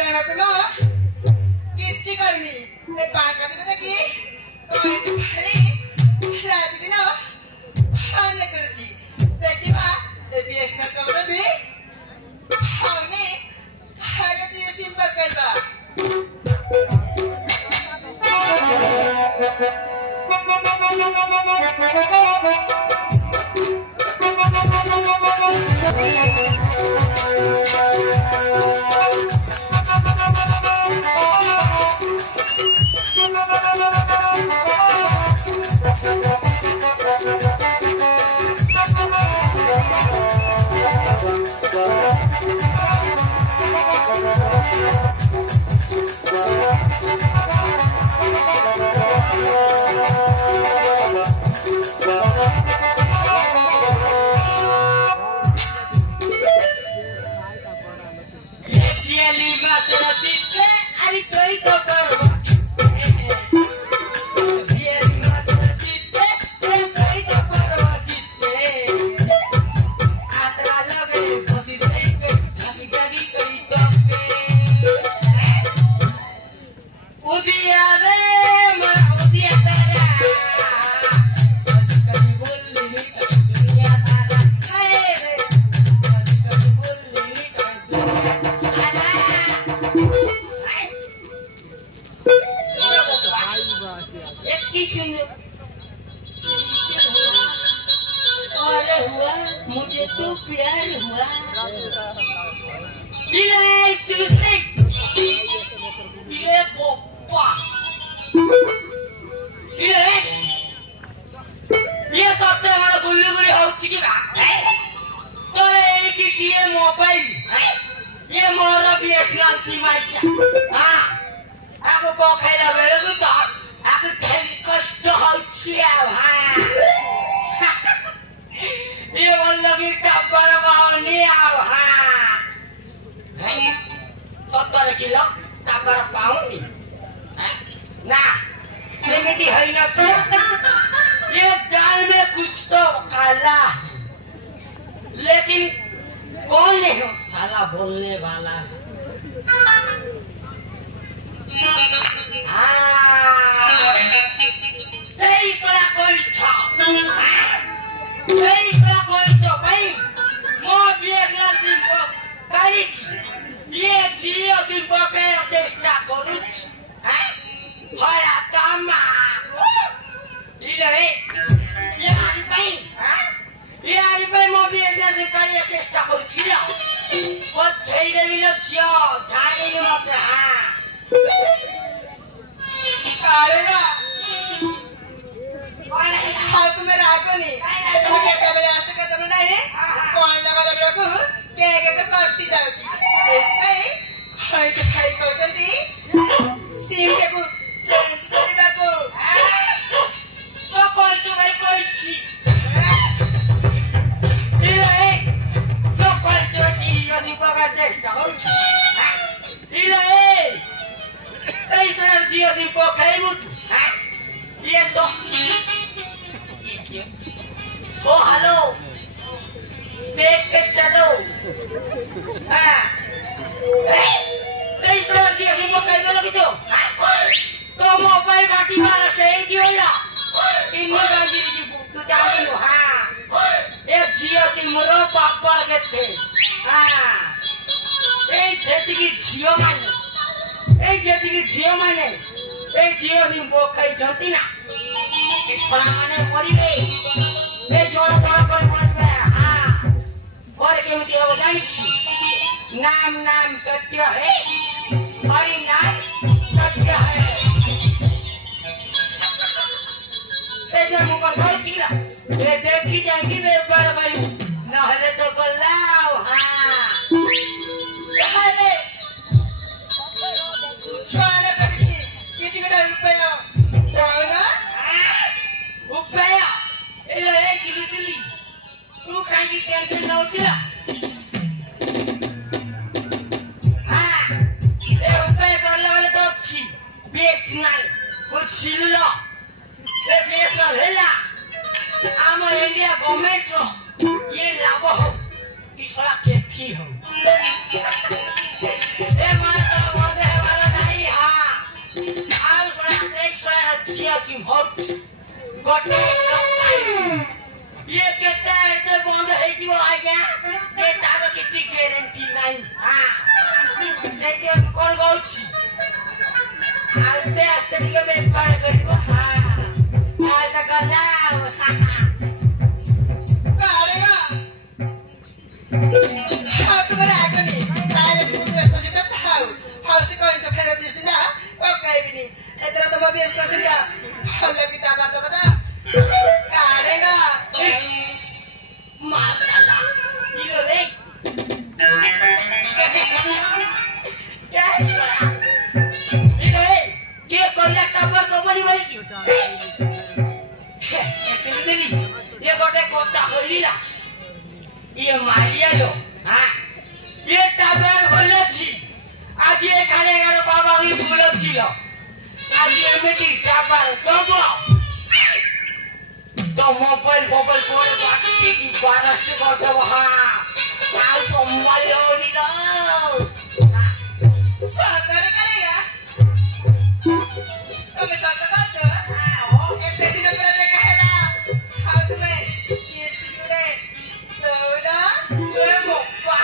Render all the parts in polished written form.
प्रेम प्रेम किच्ची करनी ए बांका दिबे की कोई तू खाली रात दिन खाने करची देखिबा ए बीएसना कमरा दी हाउने खागे ती सिंपल करता मुझे तो प्यार हुआ ये करते हमारा गुल्ली गुल्ली हो चुकी तो ये मोबाइल ये मोरा बीएसएनएल सिम हाँ aku pakai lah belu tu aku tengok dah siap ये लगी टब्बर बाउनी आव हाँ 70 किलो टब्बर पाउनी ना सेमिति है ना तो ये दाल में कुछ तो काला लेकिन कौन है साला बोलने वाला हाँ सही साला कोई छा Hei, kau itu baik. Mau biarlah simpel kali. Ye dia simpel kayak cesta korut. Hala tama. Ini, ye hari baik. Ye hari baik mau biarlah simpel kayak cesta korut dia. Buat cahaya minat dia, cahaya ni macam Karena हाँ तुम्हें राको नहीं तुम्हें क्या क्या मेरे आस्ते का तुमने नहीं कौन लगा लग रहा को क्या क्या कर काटती जाओगी सेठ भाई खाई तो खाई को चलती सिम के को चेंज करी डाको तो कौन तो भाई कोई ची इलाही तो कौन तो ची योगी पकड़ चेष्टा करो इलाही ऐसा नर्जी योगी पकड़े मुझ ये तो ओ हेलो देख के चलो हाँ सही तरह की अभी वो कहीं तो लगी तो मोबाइल बाकी बार सही क्यों ना इन्हीं बाकी की तू जाने लो हाँ एक जियो सिम रो पापा के थे हाँ एक जेती की जियो माने एक जियो सिम वो कहीं जोती ना इस फलाने मरी गई ये जोड़ा जोड़ा कर मत गया हाँ और क्या मुझे वो जानी थी नाम नाम सत्य है हरि नाम सत्य है सेजर मुकर भाई चिरा ये देखी जाएगी मेरे पर भाई नहले तो कल्लाव हाँ नहले कुछ वाला करेगी ये चिकना रुपया कौना रुपया इल्ला एक किलो सिली तू कांगी टेंशन ना होतीला हाँ ये रुपया करने वाले तो अच्छी बीएसएनएल कुछ चिल्ला ये बीएसएनएल है ना आमर इंडिया गवर्नमेंट रो ये लाभो हो किसला खेती हो ये मारता गोटे ये केता एते बंद हे जीव आज्ञा ये तार किछि ग्यारंटी नाही हां से के कोन गौछि आस्ते आस्ते टिके व्यापार करबो हां आज गला कारेगा हां तुम्हारे आगे नहीं काले भी मुझे इसको सिर्फ हाउ से कोई जो फेर दिस ना ओ कहीं भी नहीं इधर तो मैं भी इसको सिर्फ हल्ले की टाका तो बता कारेगा मार डाला ये रे क्या ये के कोला टावर कंपनी वाली की ये गोटे कोता होइला ये मारिया लो हां ये टावर होलछि आज ये खाने गारो बाबा भी भूल छिलो आज ये बेटी टावर दबो तो मोबाइल कोड़े बाटी की बारस्ट कर दबो हां ताऊ संभाली होनी ना सागर करेगा तुम सागर दो एक दिन पर देखा है ना हां तुम्हें ये सुने तो ना रे Mopa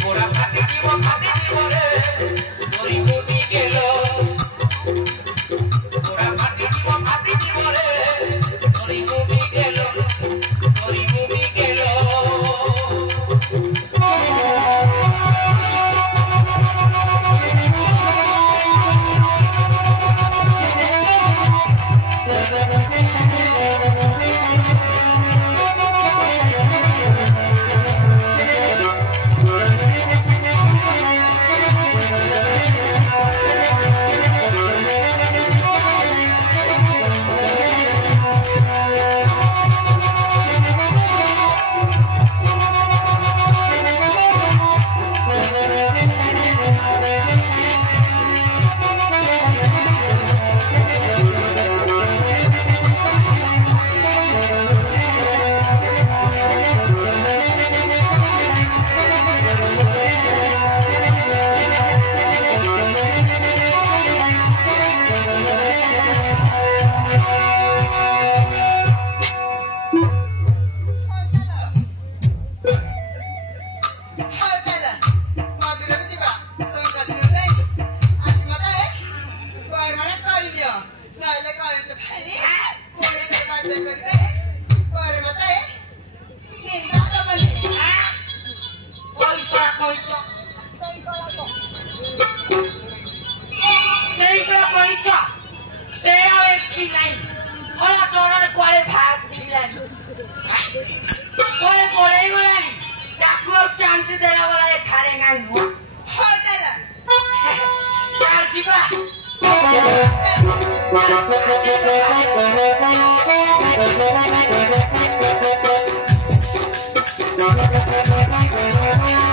Por acá te digo, Thank you.